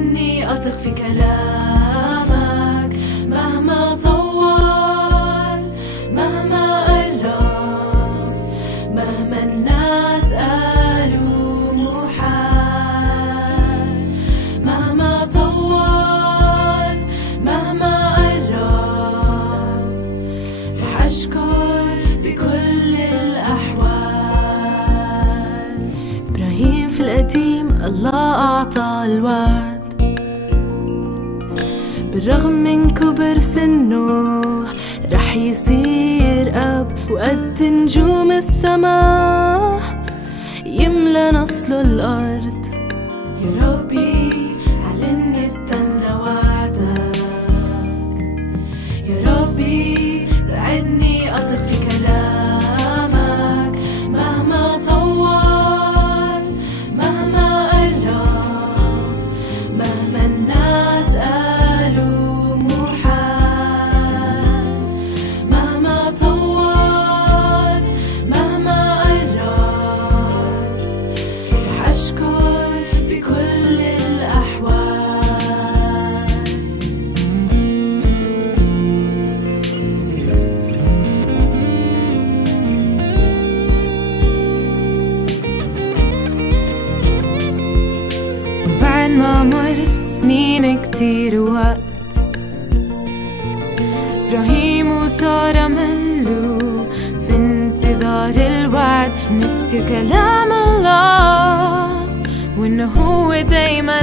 ساعدني أثق في كلامك مهما طول، مهما قرب، مهما الناس قالوا محال. مهما طول، مهما قرب، رح أشكر بكل الأحوال. إبراهيم في القديم الله أعطى الوعد، بالرغم من كبر سنه رح يصير أب، وقد نجوم السماء يملى نصله الأرض. يا ربي علمني استنى وعدك، يا ربي ساعدني أثق في كلامك مهما طول، مهما قرب، مهما الناس قالوا محال. مهما طول، مهما قرب، رح أشكر بكل الأحوال. بعد ما مر سنين كتير ووقت، إبراهيم وسارة ملوا في انتظار الوعد، نسيوا كلام الله وإنه هو دايما